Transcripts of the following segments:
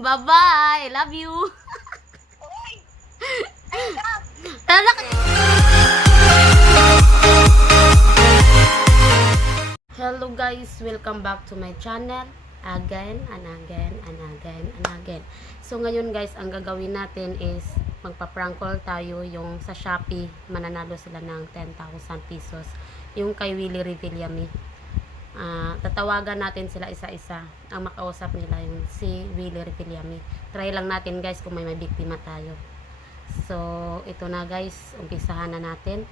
Bye-bye. Love you. Hello guys, welcome back to my channel. Again and again and again and again. So ngayon guys, ang gagawin natin is magpa-prank call tayo. Yung sa Shoppee, mananalo sila ng 10,000 pesos. Yung kay Willie Revillame. Tatawagan natin sila isa-isa. Ang makausap nila yung si Willie Revillame. Try lang natin guys kung may biktima tayo. So ito na guys, umpisahan na natin.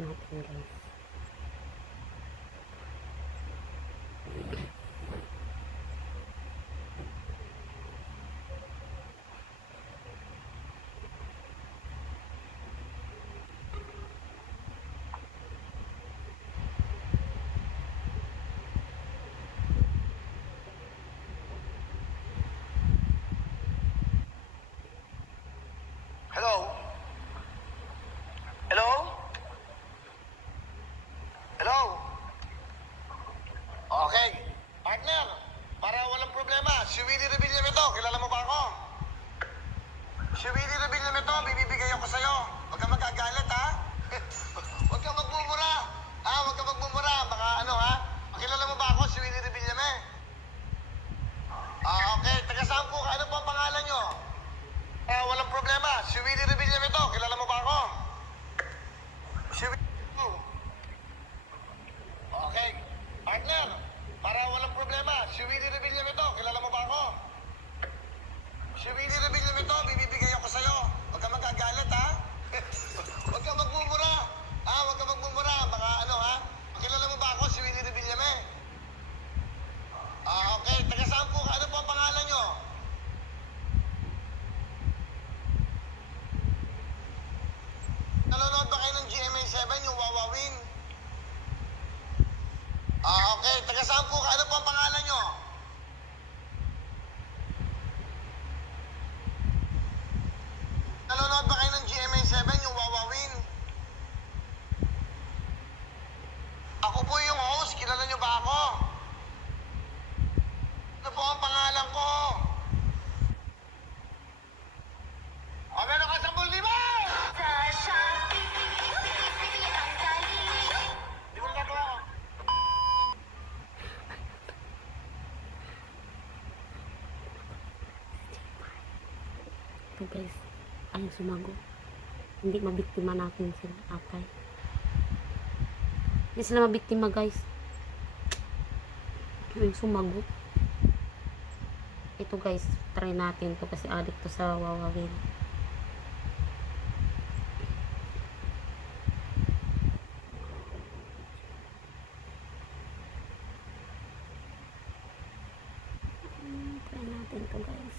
Natin guys. Hello? Hello? Hello? Okay. Partner, para walang problema, si Willie Revillame to. Kilala mo ba ako? Si Willie Revillame to, bibibigay ako sa'yo. Huwag kang magkagalit, ha? Huwag kang magmumura. Huwag kang magmumura. Baka ano, ha? Kilala mo ba ako, si Willie Revillame? Okay. Taga saan po ka? Ano po ang pangalan nyo? Walang problema. Si Willie Revillame to. Kilala mo ba ako? Si Okay. Partner, para walang problema. Si Willie Revillame to. Kilala mo ba ako? Si Willie Revillame to. Bibibigay ako sa'yo. Huwag kang magkagalit, ha? Huwag kang magmumura. Huwag kang magmumura. Baka ano, ha? Kilala mo ba ako, si Willie Revillame? Okay. Taga saan po ka? Ano po ang pangalan nyo? Nanonood ba kayo ng GMA7, yung Wawawin? Okay. Taga saan po ka? Ano po ang pangalan nyo? Nanonood ba kayo ng GMA7, yung Wawawin? Ako po yung host. Kilala nyo ba ako? Ano po ang pangalan ko? Meron ka 10,000! Sa Shoppee, ang dali. Di mo nagawa. Ito guys, ayaw sumagot. Hindi mabiktima natin sila atay. Hindi sila mabiktima guys. Ayaw sumagot. Ito guys, try natin to kasi addict to sa Wawawin. Try natin to guys.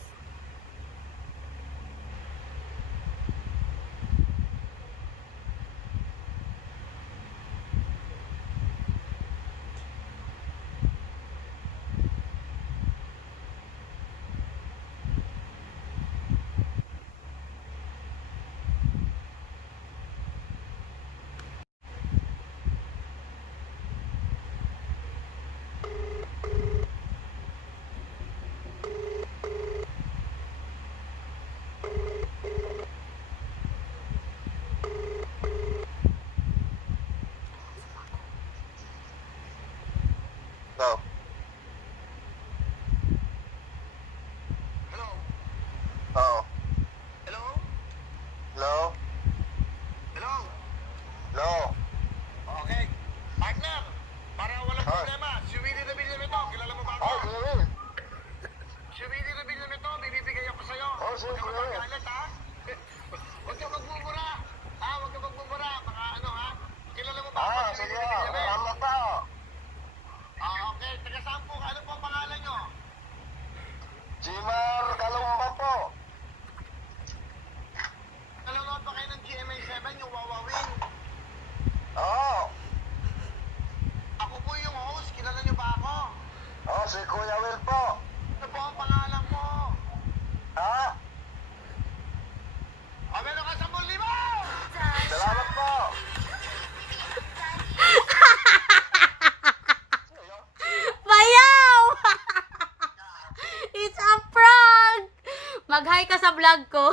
vlog ko.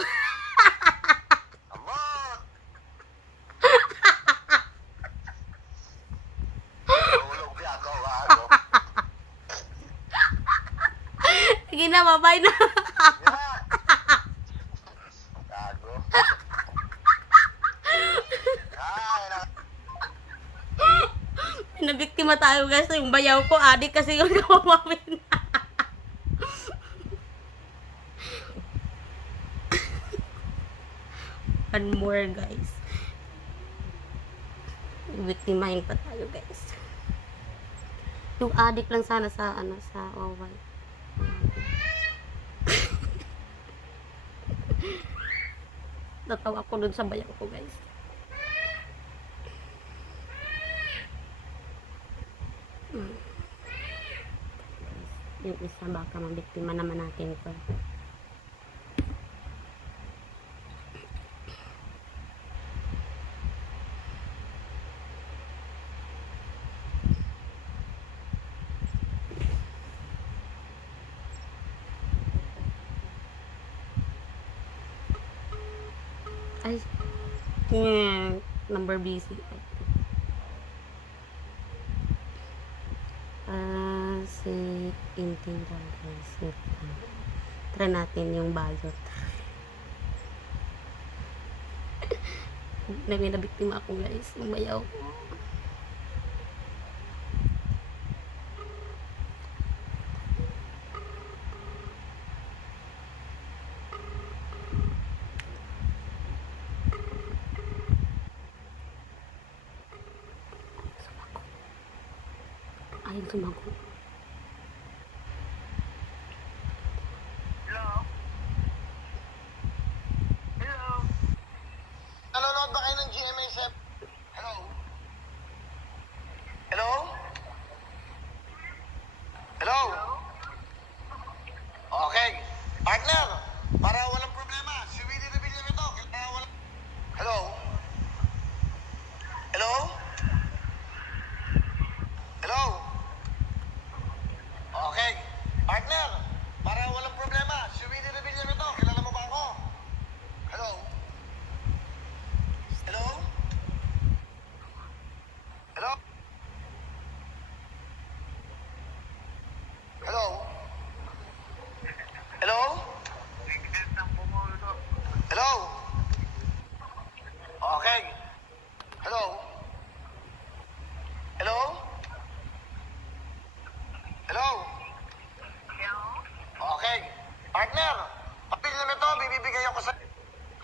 Amot! Tulog di ako, gago. Sige na, bye na. Gago. Ay, Nabiktima tayo guys. Yung bayaw ko, adik kasi yung nawawawin. One more guys. Biktimahin pa tayo guys. Yung adik lang sana sa sa OY. Natawa ko dun sa bayaw ko guys. Yung isa baka mabiktima naman natin to. Ay, number busy. Si Intindan guys. Try natin yung bayot. Nabiktima ako guys. Yung bayaw ko. Ay, sumagot. nanonood ba kayo ng GMA 7? Hello? Hello? Hello? Okay. Partner, para walang problema, si Willie Revilla ito. Kaya walang... Hello? Hello? Hello? Okay. Partner, para walang problema, si Willie Revilla ito. Kilala mo ba ako? Hello? Hello? Hello? Hello? Hello? Hello? Okay. Hello? Hello? Hello? Okay. Partner, papil na ito, bibibigay ako sa...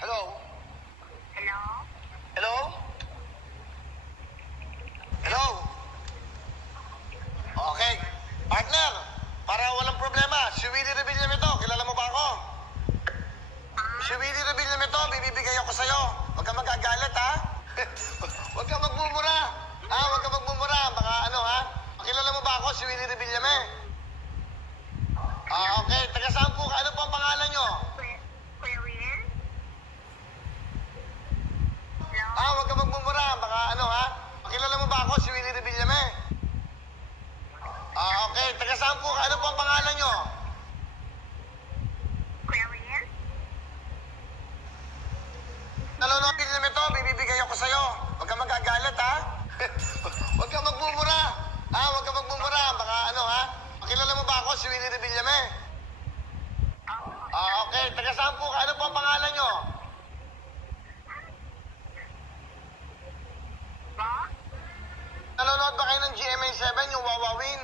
Hello? Hello? Hello? Okay. Partner, para walang problema, si Willie Revilla ito. Kilala mo ba ako? Si Willie Revilla ito, bibibigay ako sa'yo. Huwag ka magagalit, ha? Huwag ka magmumura. Ha? Huwag ka magmumura. Baka ano, ha? Kilala mo ba ako, si Willie Revilla okay. Taga saan po ka? Ano po ang pangalan nyo? Huwag ka magmumura. Baka ano, ha? Kilala mo ba ako, si Willie Revilla okay. Taga saan po ka? Ano po ang pangalan nyo? Nanonood film ito, bibibigay ako sa'yo. Huwag ka magagalit, ha? Huwag ka magmumura. Huwag ka magmumura. Baka ano, ha? Kilala mo ba ako, si Willie Revilla okay. Taga saan po ka? Ano po ang pangalan nyo? Nanonood ba kayo ng GMA 7, yung Wawawin?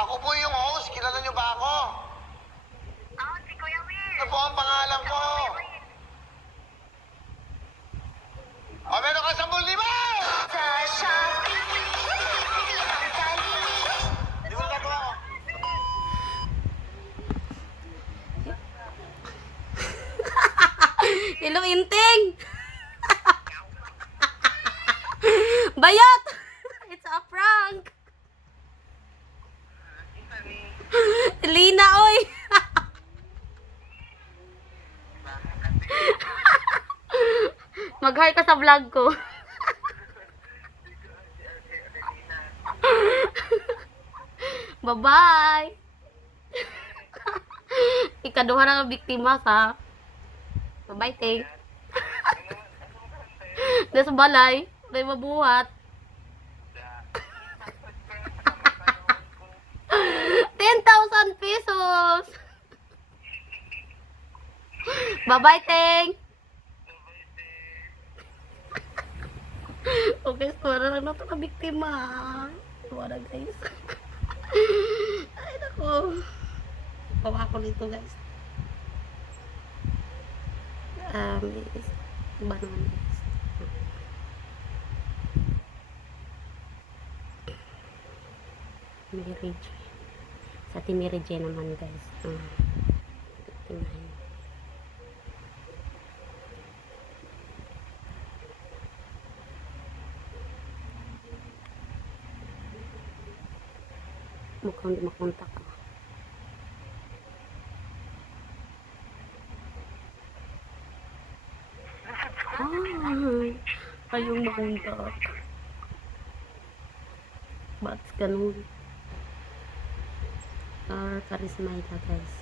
Ako po yung host. Kilala nyo ba ako? Ano po ang pangalan ko? Meron ka 10,000! Sa Shoppee, ang dali. Di ba nagawa ko? Hello, Inting! Bayot! It's a prank! Lina, oy! Mag-hi ka sa vlog ko. Bye-bye! Ikaduha na ang biktima sa bye-bye. Nasa balay. May mabuhat. 10,000 pesos. Bye-bye, Teng. Okay, so wala lang na ito na biktima. Wala, guys. Ay, nako. Bawa ko nito, guys. Iba naman, guys. Mary J. Sa Ate Mary J naman, guys. Biktimahin. Mukhang di makontak ka. Ayong makontak. Ba't ganun? Karisma ita, guys.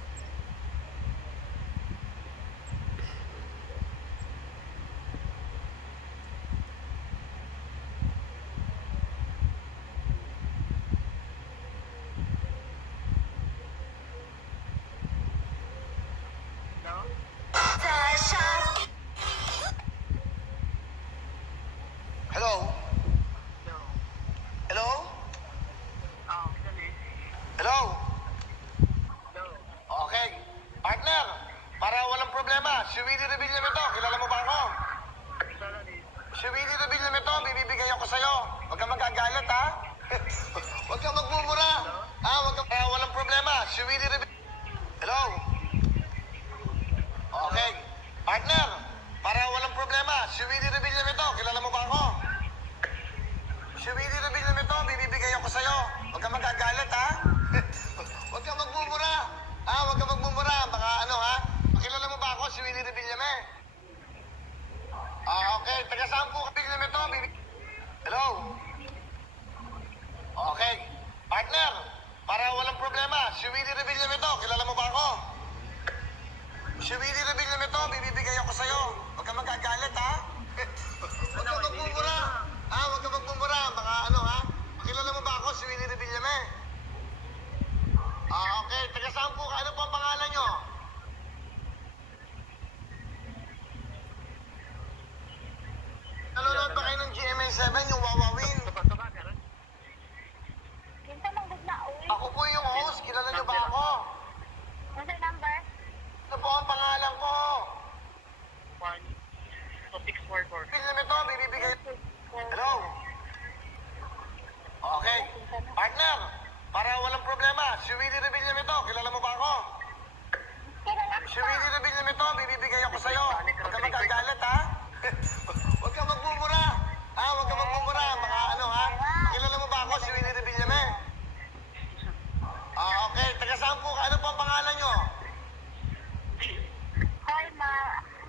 Sa Shoppee. Hello? Hello? Hello? Okay. Partner, para walang problema, si Willie Revilla ito. Kilala mo ba ako? Si Willie Revilla ito, bibibigay ako sa'yo. Huwag ka magagalit, ha? Huwag ka magmumura. Huwag ka, para walang problema, si Willie Revilla. Hello? Okay. Partner, para walang problema, si Willie Revilla ito. Kilala mo ba ako? Si Willie Revilla ito, bibibigay ako sa'yo. Huwag ka magagalit, ha? Huwag ka magmumura. Huwag ka magmumura. Baka ano, ha? Pakilala mo ba ako, si Willie Revilla okay. Taga saan po kapigil na ito? Hello? Okay. Partner, para walang problema, si Willie Revilla ito. Kilala mo ba ako? Si Willie Revilla ito, bibibigay ako sa'yo. Huwag ka magagalit, ha? Huwag ka magmumura. Huwag ka magmumura. Baka ano, ha? Pakilala mo ba ako, si Willie Revilla okay. Taga saan po? Ano po ang pangalan nyo? Nanonood ba kayo ng GMA7, yung Wawawin? Kinsa mong gugna, uy. Ako po yung host. Kilala nyo ba ako? Ano yung number? Ano po ang pangalan ko? 12644. Film ito, bibibigay. Hello? Okay. Partner, para walang problema, si Willie Revilla ito. Kilala mo ba ako? Si Willie Revilla ito, bibibigay ako sa'yo. Huwag ka magagalit, ha? Huwag ka magmumura. Huwag ka magmumura. Baka ano, ha? Kilala mo ba ako, si Willie Revilla okay. Taga saan po? Ano po ang pangalan nyo? Hoy,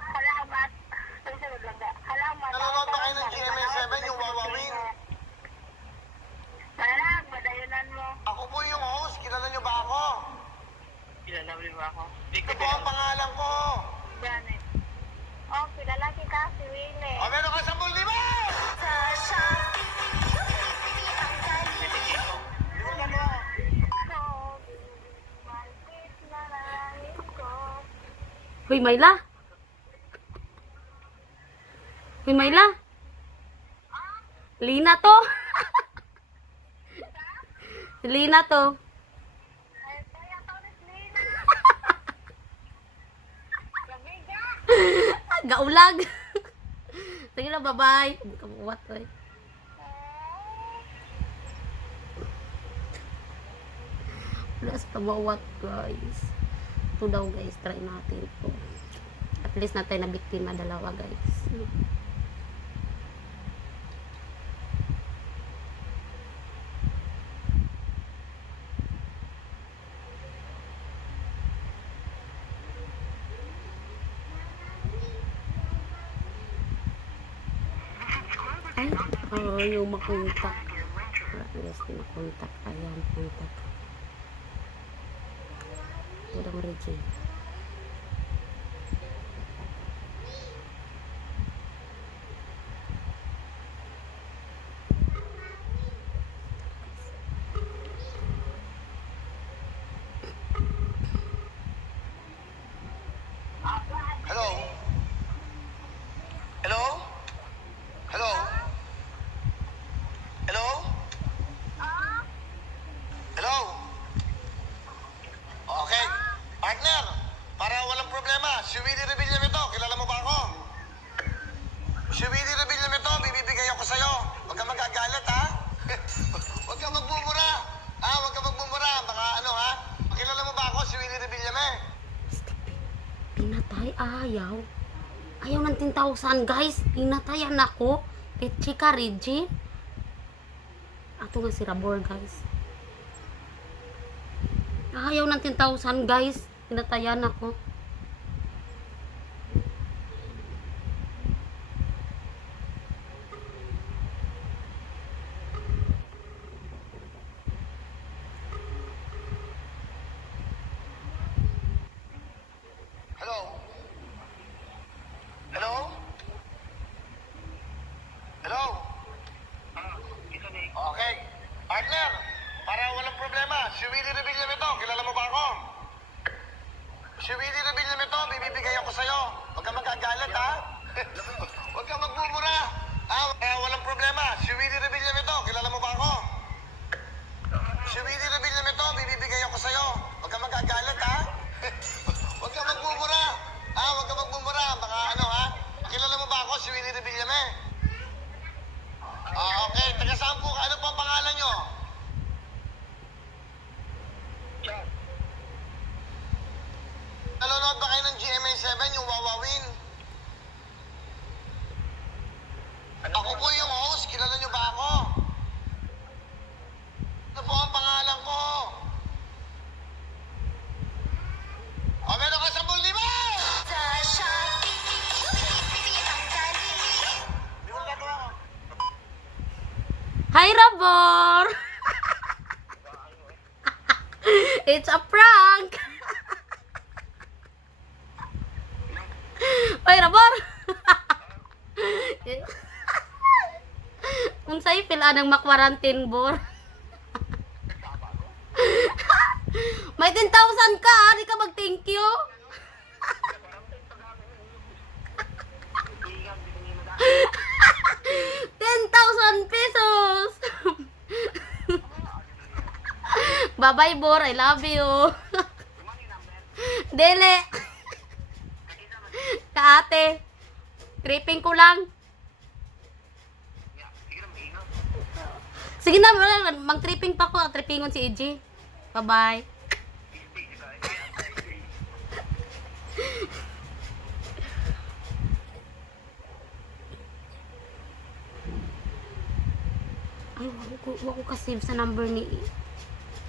salamat. Salamat. Nanonood ba kayo ng GMA7, yung Wawawin? Malang, madayunan mo. Ako po yung host. Kilala nyo ba ako? Kilala mo ba ako? Hindi ko Ano po ang pangalan ko? Janet. Kilala kita, si Willie. Meron ka 10,000! Sa Shoppee. Ang galing. Iwan mo. Malpit na langit ko. Hoy, Mayla. Hoy, Mayla. Lina to. Lina to. Ay, kaya to ni Lina. Labiga. Gaulag. Sige lang, bye-bye. Kabuwat ko eh. Wala sa kabawat, guys. Ito daw, guys. Try natin ito. At least na tayo na biktima dalawa, guys. Ay, yung makontak. Guys, makontak. Ayan, kontak. Ito daw, Reggie. Tay, ayaw. Ayaw ng 10,000 guys. Pinatayan ako. Chika Regine. Ato nga si Rabor guys. Ayaw ng 10,000 guys. Pinatayan ako. Hello? Hello? Hello? Ito na eh. Okay. Partner, para walang problema, si Willie Rebilla ito. Kilala mo ba ako? Si Willie Rebilla ito, bibibigay ako sa'yo. Huwag ka magkagalit, ha? Huwag ka magmumura. Para walang problema, si Willie Rebilla ito. Kilala mo ba ako? Si Willie Rebilla ito, bibibigay ako sa'yo. Huwag ka magkagalit, ha? Huwag ka magmumura. Huwag ka magmumura. Baka ano, ha? Kilala mo ba ako, si Willie Rebilla okay. Taga saan po ka? Ano po ang pangalan nyo? Nanonood ba kayo ng GMA7, yung Wawawin? Ako po yung host. Kilala nyo ba ako? Ano po ang pangalan ko? Meron ka sa buldi mo! Sa Shoppee, bibili ang dali. Di mo nagawa ko. Hi, Rabor! It's a prank! Hoy, Rabor! Unsay pila ng makwarantin, Bor? May 10,000 ka, di ka mag-thank you. 10,000 pesos. Bye-bye, Bor. I love you. Dele. Kaate. Tripping ko lang. Sige na, mag-tripping pa ko. Trippingon si EJ. Bye-bye. Ay, wag ko ka-save sa number ni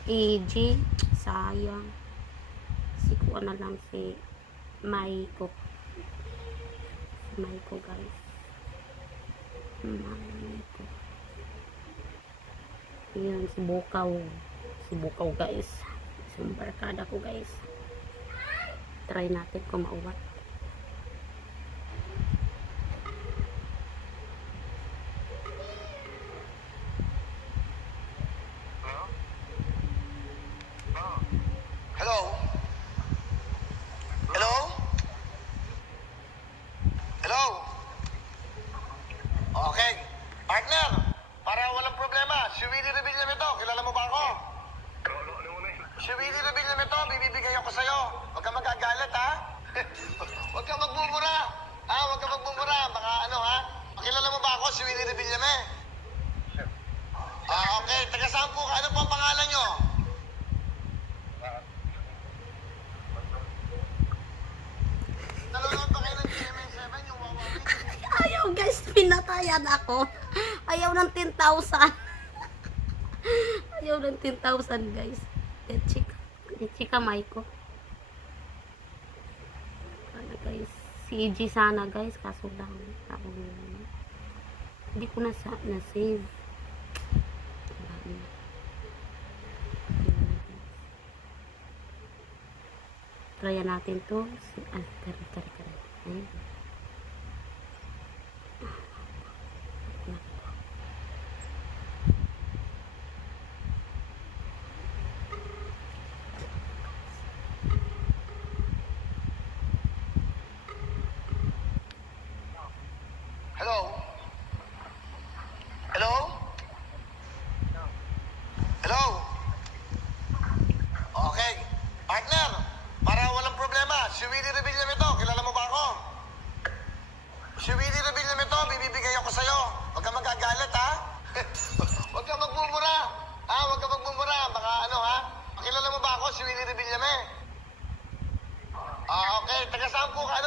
EJ. Sayang. Sikuan na lang si Maiko. Maiko, guys. Maiko. Yan, si Bukaw. Si Bukaw, guys. Sa barkada ko, guys. Try natin kung mauwat. Hello? Hello? Hello? Okay. Partner, para walang problema, si Willie Rebilla ito. Kilala mo ba ako? Si Willie Rebilla ito, bibibigay ako sa'yo. Huwag ka magagalit, ha? Huwag ka magmumura. Huwag ka magmumura. Baka ano, ha? Kilala mo ba ako, si Willie Rebilla okay. Taga saan po ka? Ano po ang pangalan nyo? Nanonood ba kayo ng GMA7, yung Wawawin? Ayaw, guys. Pinatayan ako. Ayaw ng 10,000. Ayaw ng 10,000, guys. Chika Maiko. Ano, guys. Si EJ sana, guys. Kaso lang. Hindi ko na-save. Tryan natin to. Kari. Ayun. Hello? Hello? Hello? Okay. Partner, para walang problema, si Willie Rebilla ito. Kilala mo ba ako? Si Willie Rebilla ito, bibibigay ako sa'yo. Huwag ka magagalit, ha? Huwag ka magmumura. Huwag ka magmumura. Baka ano, ha? Kilala mo ba ako, si Willie Rebilla okay. Taga saan po ka?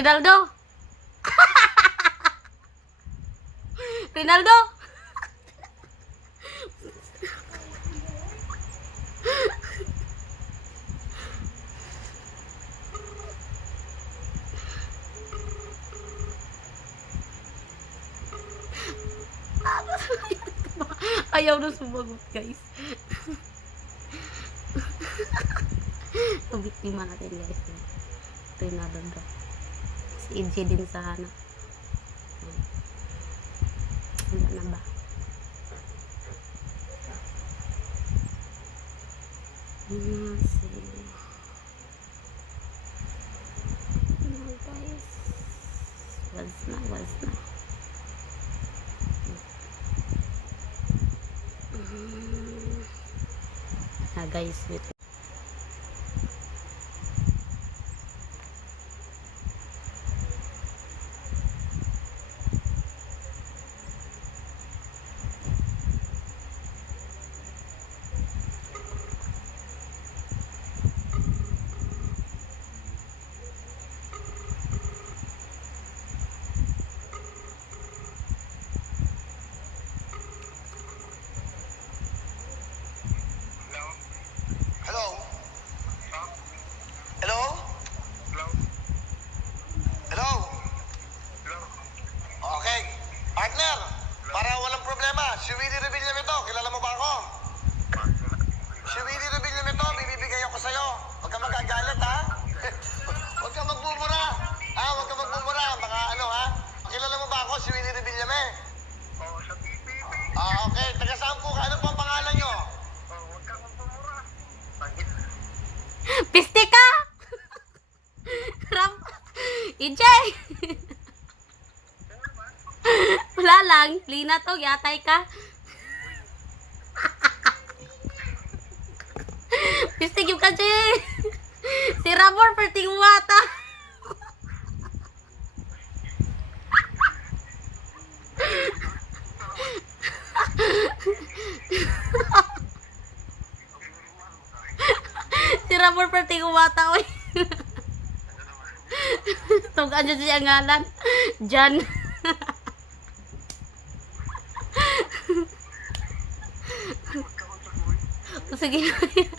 Rinaldo! Rinaldo! Ayaw na sumagot, guys. Nabiktima natin, guys. Rinaldo. Si EJ din sana. Wala na ba? See. No, guys. Was na. Guys, wait. Hello? Hello? Hello? Okay. Partner, para walang problema, si Willie Rebillame ito. Kilala mo ba ako? Si Willie Rebillame ito, bibibigay ako sa'yo. Huwag ka magagalit, ha? Huwag ka magmumura. Huwag ka magmumura. Baka ano, ha? Kilala mo ba ako, si Willie Rebillame? Okay. Taga saan po ka? Ano po ang pangalan nyo? Piste ka! Ram! EJ! Wala lang. Lina to. Yatay ka. Piste yung ka, Jay! Si Ramor perting wata. Si Ramor perting wata, oy. Tugaan dyan siya ngalan. Jan. Sige na yan.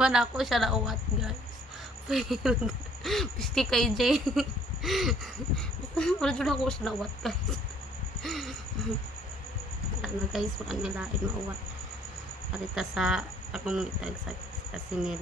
Manako siya na uwat, guys. Pisti kay Jay. Wala dyan ako siya na uwat, guys. Wala na, guys. Wala nilain mauwat. Parita sa akong itag sa sinil.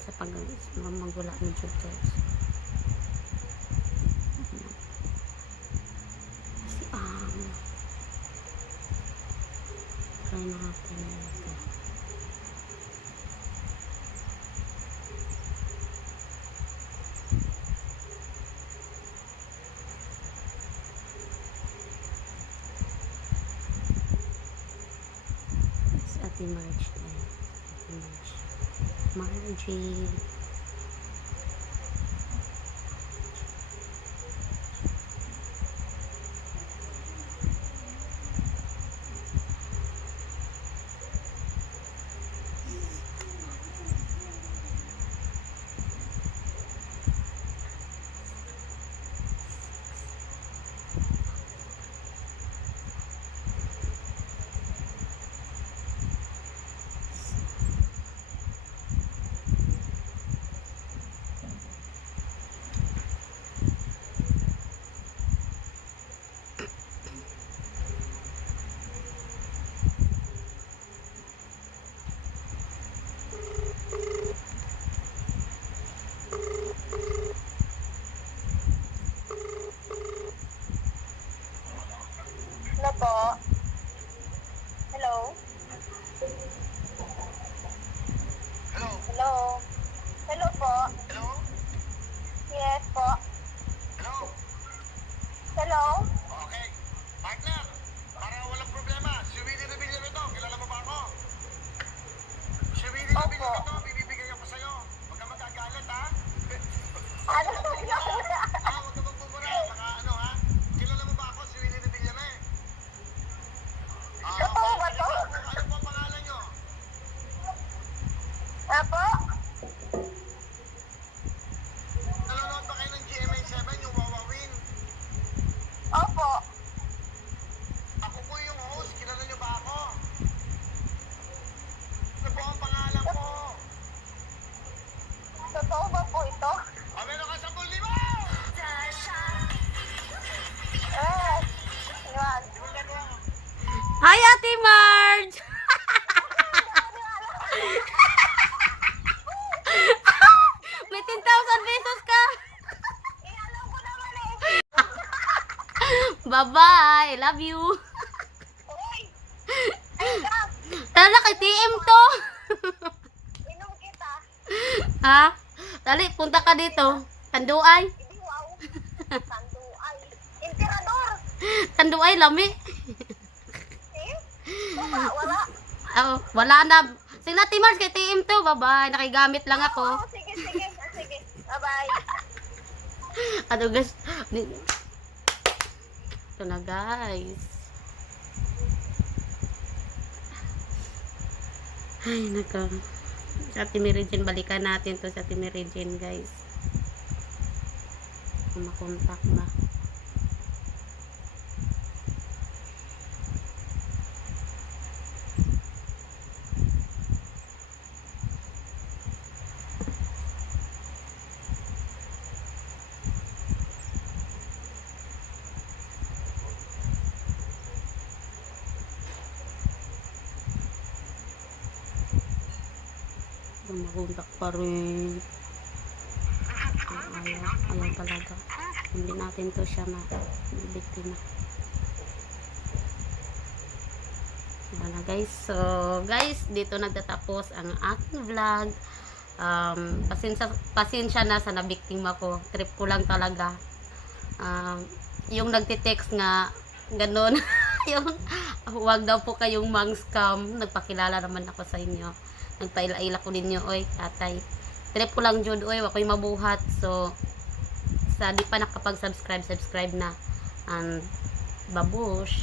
Sa magula ng Diyos, guys. Try natin ito. Sa ating March na yun. Margie. Bye-bye. Love you. Uy! Ay, Gab! Tala kay TM to. Inom kita. Ha? Dali, punta ka dito. Tanduay. Hindi, wow. Sanduay. Emperador. Tanduay, lami. Eh? Wala. Oh, wala na. Sige na, Timars, kay TM to. Bye-bye. Nakigamit lang ako. Oo, sige. Sige. Bye-bye. Ano guys? Ito na guys. Ay, nako. Sa Timirijin, balikan natin to sa Timirijin guys. Makontak na. Makontak pa rin. Ayaw talaga. Hindi natin to siya na biktima. Yan na guys. So guys, dito nagtatapos ang aking vlog. Pasensya na sa nabiktima ko. Trip ko lang talaga. Yung nagtitext nga ganun. Yung huwag daw po kayong mang-scam. Nagpakilala naman ako sa inyo. Nagpaila-ila ko ninyo, oy, tatay. Trip ko lang, Jud, oy, wako'y mabuhat. So, sa di pa nakapag-subscribe, subscribe na. And, babush.